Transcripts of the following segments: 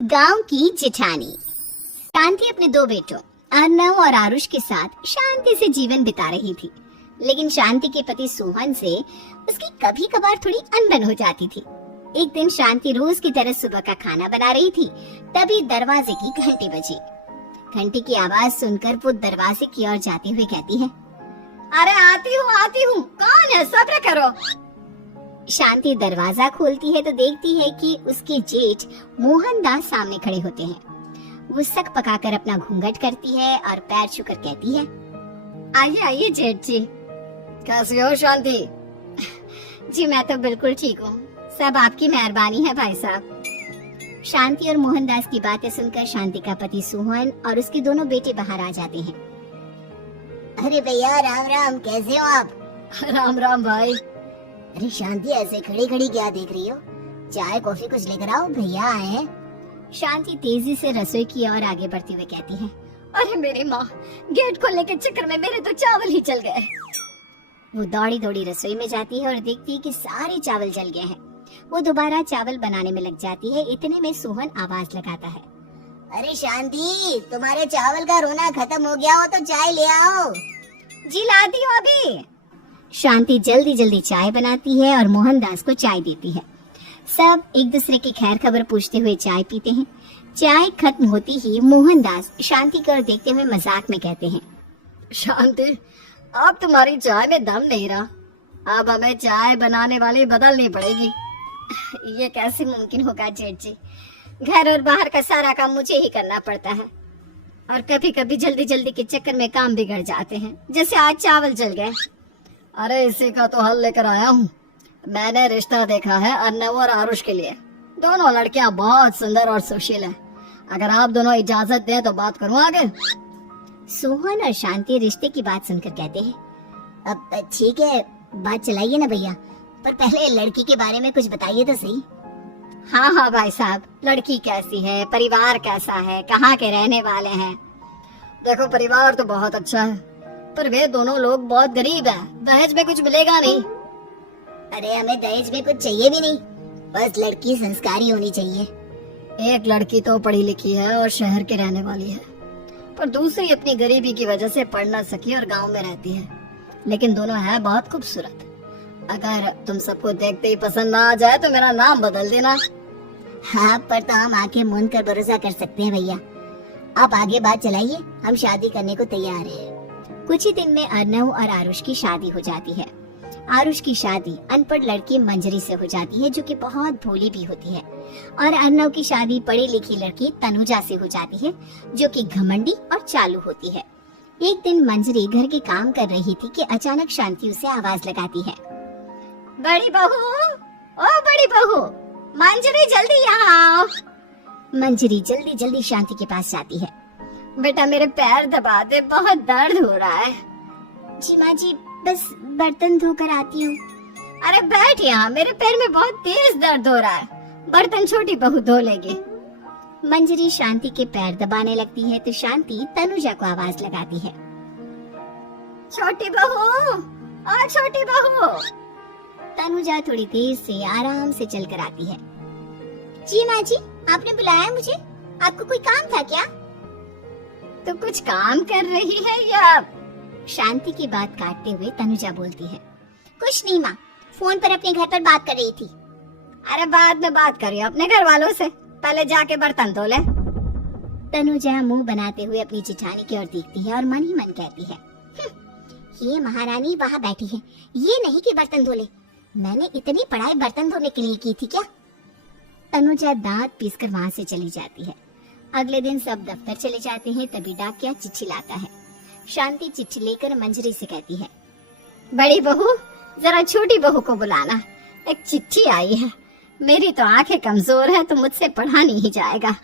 गांव की जिठानी। शांति अपने दो बेटों अर्नव और आरुष के साथ शांति से जीवन बिता रही थी, लेकिन शांति के पति सोहन से उसकी कभी कभार थोड़ी अनबन हो जाती थी। एक दिन शांति रोज की तरह सुबह का खाना बना रही थी, तभी दरवाजे की घंटी बजी। घंटी की आवाज सुनकर वो दरवाजे की ओर जाते हुए कहती है, अरे आती हूँ, कौन है, सब्र करो। शांति दरवाजा खोलती है तो देखती है कि उसके जेठ मोहनदास सामने खड़े होते हैं। वो सक पकाकर अपना घूंघट करती है और पैर छूकर कहती है, आइए जेठ जी। कैसी हो शांति? जी मैं तो बिल्कुल ठीक हूँ, सब आपकी मेहरबानी है भाई साहब। शांति और मोहनदास की बातें सुनकर शांति का पति सोहन और उसके दोनों बेटे बाहर आ जाते हैं। अरे भैया राम राम, कैसे हो आप? राम राम भाई। अरे शांति ऐसे खड़ी खड़ी क्या देख रही हो? चाय कॉफी कुछ लेकर आओ, भैया आए हैं। शांति तेजी से रसोई की ओर आगे बढ़ती हुई कहती है, अरे मेरी माँ, गेट खोलने के चक्कर में मेरे तो चावल ही जल गए। वो दौड़ी दौड़ी रसोई में जाती है और देखती है कि सारे चावल जल गए हैं। वो दोबारा चावल बनाने में लग जाती है। इतने में सोहन आवाज लगाता है, अरे शांति, तुम्हारे चावल का रोना खत्म हो गया हो तो चाय ले आओ। जी लाती हूँ अभी। शांति जल्दी जल्दी चाय बनाती है और मोहनदास को चाय देती है। सब एक दूसरे की खैर खबर पूछते हुए चाय पीते हैं। चाय खत्म होती ही मोहनदास शांति की ओर देखते हुए मजाक में कहते हैं, शांति, अब तुम्हारी चाय में दम नहीं रहा, अब हमें चाय बनाने वाली बदलनी पड़ेगी। ये कैसे मुमकिन होगा जेठ जी? घर और बाहर का सारा काम मुझे ही करना पड़ता है और कभी कभी जल्दी जल्दी के चक्कर में काम बिगड़ जाते हैं, जैसे आज चावल जल गए। अरे इसी का तो हल लेकर आया हूँ। मैंने रिश्ता देखा है अर्नव और आरुष के लिए। दोनों लड़कियां बहुत सुंदर और सुशील हैं। अगर आप दोनों इजाजत दें तो बात करूँ आगे। सोहन और शांति रिश्ते की बात सुनकर कहते हैं, अब ठीक है, बात चलाइए ना भैया, पर पहले लड़की के बारे में कुछ बताइए तो सही। हाँ भाई साहब, लड़की कैसी है, परिवार कैसा है, कहाँ के रहने वाले हैं? देखो परिवार तो बहुत अच्छा है, पर वे दोनों लोग बहुत गरीब हैं। दहेज में कुछ मिलेगा नहीं। अरे हमें दहेज में कुछ चाहिए भी नहीं, बस लड़की संस्कारी होनी चाहिए। एक लड़की तो पढ़ी लिखी है और शहर के रहने वाली है, पर दूसरी अपनी गरीबी की वजह से पढ़ न सकी और गांव में रहती है, लेकिन दोनों है बहुत खूबसूरत। अगर तुम सबको देखते ही पसंद ना आ जाए तो मेरा नाम बदल देना। हाँ, पर तो हम आंखें मूंद कर भरोसा कर सकते हैं भैया। आप आगे बात चलाइए, हम शादी करने को तैयार हैं। कुछ ही दिन में अर्नव और आरुष की शादी हो जाती है। आरुष की शादी अनपढ़ लड़की मंजरी से हो जाती है, जो कि बहुत भोली भी होती है, और अर्नव की शादी पढ़ी लिखी लड़की तनुजा से हो जाती है, जो कि घमंडी और चालू होती है। एक दिन मंजरी घर के काम कर रही थी कि अचानक शांति उसे आवाज लगाती है, बड़ी बहू, ओ बड़ी बहू, मंजरी जल्दी यहाँ आओ। मंजरी जल्दी जल्दी शांति के पास जाती है। बेटा मेरे पैर दबा दे, बहुत दर्द हो रहा है। जी माँ जी, बस बर्तन धोकर आती हूँ। अरे बैठ यहाँ, मेरे पैर में बहुत तेज दर्द हो रहा है, बर्तन छोटी बहू धो लेगी। मंजरी शांति के पैर दबाने लगती है तो शांति तनुजा को आवाज लगाती है, छोटी बहू, ओ छोटी बहू। तनुजा थोड़ी देर से आराम से चलकर आती है। जी माँ जी, आपने बुलाया मुझे? आपको कोई काम था क्या? तो कुछ काम कर रही है या? शांति की बात काटते हुए तनुजा बोलती है, कुछ नहीं माँ, फोन पर अपने घर पर बात कर रही थी। अरे बाद में बात करिए अपने घर वालों से, पहले जाके बर्तन धो ले। तनुजा मुंह बनाते हुए अपनी जिठानी की ओर देखती है और मन ही मन कहती है, ये महारानी वहाँ बैठी है, ये नहीं कि बर्तन धो ले। मैंने इतनी पढ़ाई बर्तन धोने के लिए की थी क्या? तनुजा दांत पीसकर वहाँ से चली जाती है। अगले दिन सब दफ्तर चले जाते हैं, तभी डाकिया चिट्ठी लाता है। शांति चिट्ठी लेकर मंजरी से कहती है, बड़ी बहू, जरा छोटी बहू को बुलाना, एक चिट्ठी आई है। मेरी तो आंखें कमजोर है तो मुझसे पढ़ा नहीं जाएगा।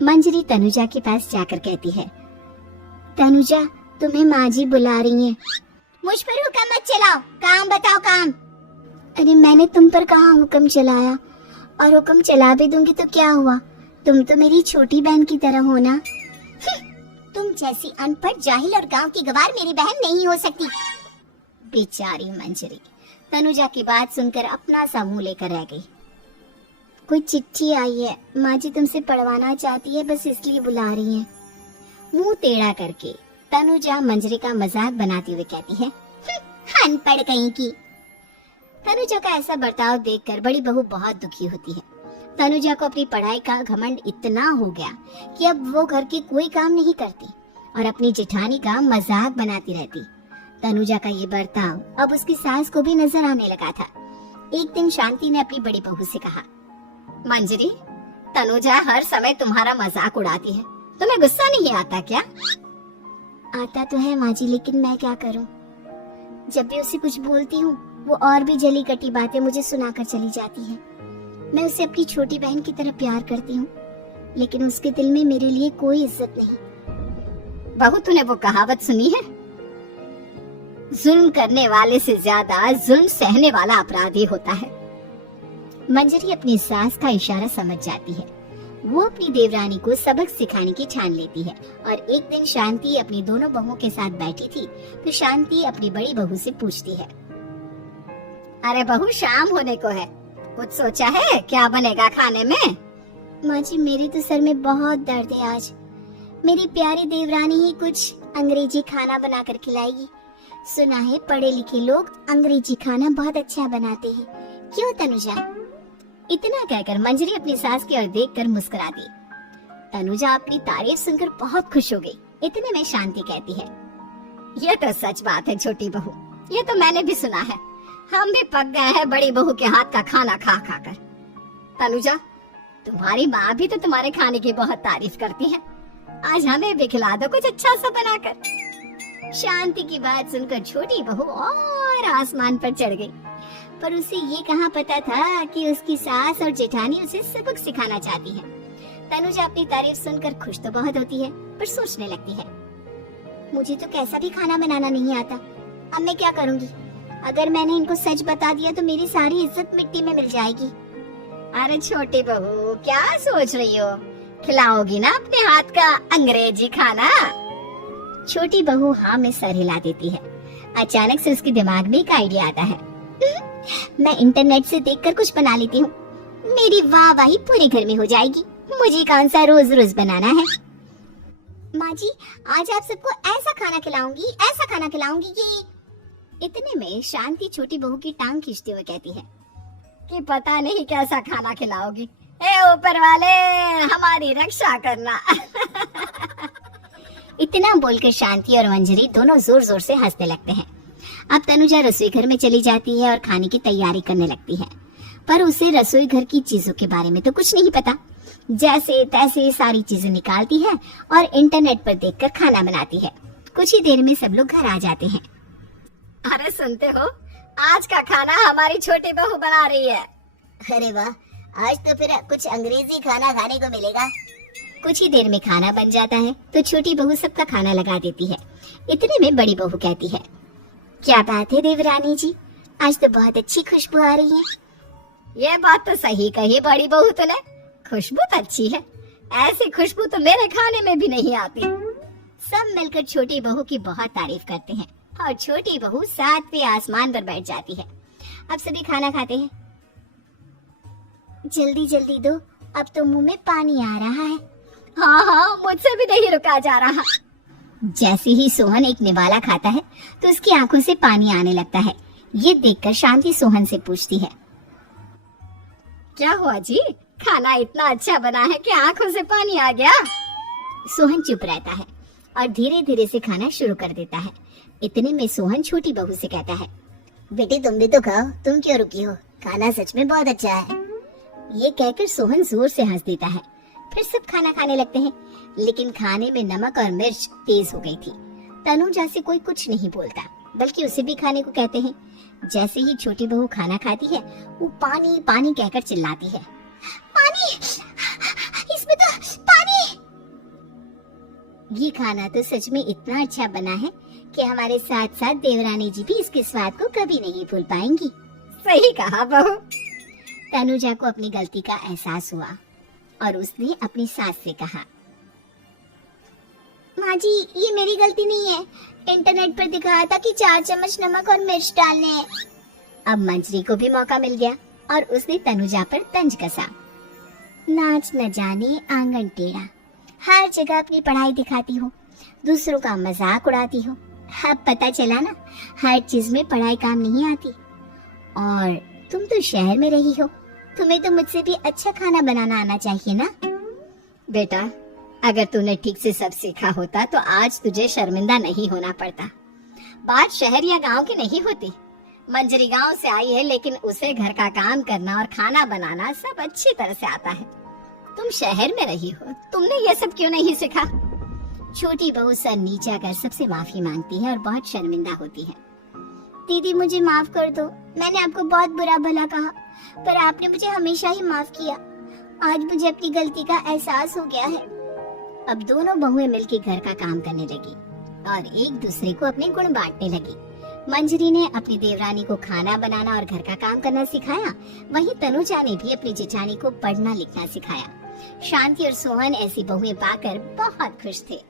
मंजरी तनुजा के पास जाकर कहती है, तनुजा, तुम्हें माँ जी बुला रही हैं। मुझ पर हुक्म मत चलाओ, काम बताओ काम। अरे मैंने तुम पर कहाँ हुक्म चलाया, और हुक्म चला भी दूंगी तो क्या हुआ, तुम तो मेरी छोटी बहन की तरह हो ना। तुम जैसी अनपढ़ जाहिल और गांव की गवार मेरी बहन नहीं हो सकती। बेचारी मंजरी तनुजा की बात सुनकर अपना सा मुंह लेकर रह गई। कोई चिट्ठी आई है, माँ जी तुमसे पढ़वाना चाहती है, बस इसलिए बुला रही हैं। मुंह टेढ़ा करके तनुजा मंजरी का मजाक बनाती हुए कहती है, अनपढ़ कहीं की। तनुजा का ऐसा बर्ताव देखकर बड़ी बहू बहुत दुखी होती है। तनुजा को अपनी पढ़ाई का घमंड इतना हो गया कि अब वो घर के कोई काम नहीं करती और अपनी जेठानी का मजाक बनाती रहती। तनुजा का ये बर्ताव अब उसकी सास को भी नजर आने लगा था। एक दिन शांति ने अपनी बड़ी बहू से कहा, मंजरी, तनुजा हर समय तुम्हारा मजाक उड़ाती है, तुम्हें गुस्सा नहीं आता क्या? आता तो है माँ जी, लेकिन मैं क्या करूं? जब भी उसे कुछ बोलती हूँ वो और भी जली कटी बातें मुझे सुनाकर चली जाती है। मैं उसे अपनी छोटी बहन की तरह प्यार करती हूँ, लेकिन उसके दिल में मेरे लिए कोई इज्जत नहीं। बहू, तूने वो कहावत सुनी है, जुल्म करने वाले से ज्यादा जुल्म सहने वाला अपराधी होता है। मंजरी अपनी सास का इशारा समझ जाती है। वो अपनी देवरानी को सबक सिखाने की ठान लेती है और एक दिन शांति अपनी दोनों बहुओं के साथ बैठी थी तो शांति अपनी बड़ी बहू से पूछती है, अरे बहू, शाम होने को है, कुछ सोचा है क्या बनेगा खाने में? माँ जी, मेरे तो सर में बहुत दर्द है आज। मेरी प्यारी देवरानी ही कुछ अंग्रेजी खाना बनाकर खिलाएगी। सुना है पढ़े लिखे लोग अंग्रेजी खाना बहुत अच्छा बनाते हैं, क्यों तनुजा? इतना कहकर मंजरी अपनी सास की ओर देखकर मुस्कुरा दी। तनुजा अपनी तारीफ सुनकर बहुत खुश हो गई। इतने में शांति कहती है, यह तो सच बात है छोटी बहू, ये तो मैंने भी सुना है। हम भी पक गए हैं बड़ी बहू के हाथ का खाना खा खा कर। तनुजा, तुम्हारी माँ भी तो तुम्हारे खाने की बहुत तारीफ करती है, आज हमें भी खिला दो कुछ अच्छा सा बनाकर। शांति की बात सुनकर छोटी बहू और आसमान पर चढ़ गई, पर उसे ये कहाँ पता था कि उसकी सास और जेठानी उसे सबक सिखाना चाहती है। तनुजा अपनी तारीफ सुनकर खुश तो बहुत होती है, पर सोचने लगती है, मुझे तो कैसा भी खाना बनाना नहीं आता, अब मैं क्या करूँगी? अगर मैंने इनको सच बता दिया तो मेरी सारी इज्जत मिट्टी में मिल जाएगी। अरे छोटी बहू, क्या सोच रही हो? खिलाओगी ना अपने हाथ का अंग्रेजी खाना? छोटी बहू हाँ में सर हिला देती है। अचानक से उसके दिमाग में एक आइडिया आता है, मैं इंटरनेट से देखकर कुछ बना लेती हूँ, मेरी वाहवाही पूरे घर में हो जाएगी। मुझे कौन सा रोज रोज बनाना है। माँ जी, आज आप सबको ऐसा खाना खिलाऊंगी, ऐसा खाना खिलाऊंगी कि। इतने में शांति छोटी बहू की टांग खींचते हुए कहती है कि पता नहीं कैसा खाना खिलाओगी, ए ऊपर वाले हमारी रक्षा करना। इतना बोलकर शांति और मंजरी दोनों जोर जोर से हंसने लगते हैं। अब तनुजा रसोई घर में चली जाती है और खाने की तैयारी करने लगती है, पर उसे रसोई घर की चीजों के बारे में तो कुछ नहीं पता। जैसे तैसे सारी चीजें निकालती है और इंटरनेट पर देखकर खाना बनाती है। कुछ ही देर में सब लोग घर आ जाते हैं। अरे सुनते हो, आज का खाना हमारी छोटी बहू बना रही है। अरे वाह, आज तो फिर कुछ अंग्रेजी खाना खाने को मिलेगा। कुछ ही देर में खाना बन जाता है तो छोटी बहू सबका खाना लगा देती है। इतने में बड़ी बहू कहती है, क्या बात है देवरानी जी, आज तो बहुत अच्छी खुशबू आ रही है। ये बात तो सही कही बड़ी बहू तूने, खुशबू तो अच्छी है, ऐसी खुशबू तो मेरे खाने में भी नहीं आती। सब मिलकर छोटी बहू की बहुत तारीफ करते हैं और छोटी बहू सातवें आसमान पर बैठ जाती है। अब सभी खाना खाते हैं। जल्दी जल्दी दो, अब तो मुंह में पानी आ रहा है। हाँ हाँ, मुझसे भी नहीं रुका जा रहा। जैसे ही सोहन एक निवाला खाता है तो उसकी आंखों से पानी आने लगता है। ये देखकर शांति सोहन से पूछती है, क्या हुआ जी, खाना इतना अच्छा बना है कि आंखों से पानी आ गया? सोहन चुप रहता है और धीरे धीरे से खाना शुरू कर देता है। इतने में सोहन छोटी बहू से कहता है, बेटी तुम भी तो खाओ, तुम क्यों रुकी हो, खाना सच में बहुत अच्छा है। ये कहकर सोहन जोर से हंस देता है। फिर सब खाना खाने लगते हैं, लेकिन खाने में नमक और मिर्च तेज हो गई थी। तनुजा से कोई कुछ नहीं बोलता, बल्कि उसे भी खाने को कहते हैं। जैसे ही छोटी बहू खाना खाती है वो पानी पानी कहकर चिल्लाती है, पानी, इसमें तो पानी। ये खाना तो सच में इतना अच्छा बना है कि हमारे साथ साथ देवरानी जी भी इसके स्वाद को कभी नहीं भूल पाएंगी। सही कहा बहू। तनुजा को अपनी गलती का एहसास हुआ और उसने अपनी सास से कहा, माँ जी ये मेरी गलती नहीं है, इंटरनेट पर दिखाया था कि 4 चम्मच नमक और मिर्च डालने हैं। अब मंजरी को भी मौका मिल गया और उसने तनुजा पर तंज कसा। नाच न जाने आंगन टेढ़ा, हर जगह अपनी पढ़ाई दिखाती हो, दूसरों का मजाक उड़ाती हो। अब पता चला ना, हर चीज में पढ़ाई काम नहीं आती। और तुम तो शहर में रही हो, तुम्हें तो मुझसे भी अच्छा खाना बनाना आना चाहिए ना। बेटा, अगर तूने ठीक से सब सीखा होता तो आज तुझे शर्मिंदा नहीं होना पड़ता। बात शहर या गांव की नहीं होती। मंजरी गांव से आई है, लेकिन उसे घर का काम करना और खाना बनाना सब अच्छी तरह से आता है। तुम शहर में रही हो, तुमने ये सब क्यों नहीं सीखा? छोटी बहू सर नीचा कर सबसे माफी मांगती है और बहुत शर्मिंदा होती है। दीदी मुझे माफ कर दो, मैंने आपको बहुत बुरा भला कहा, पर आपने मुझे हमेशा ही माफ किया। आज मुझे अपनी गलती का एहसास हो गया है। अब दोनों बहुएं मिलकर घर का काम करने लगी और एक दूसरे को अपने गुण बांटने लगी। मंजरी ने अपनी देवरानी को खाना बनाना और घर का काम करना सिखाया, वहीं तनुजा ने भी अपनी जेठानी को पढ़ना लिखना सिखाया। शांति और सोहन ऐसी बहुएं पाकर बहुत खुश थे।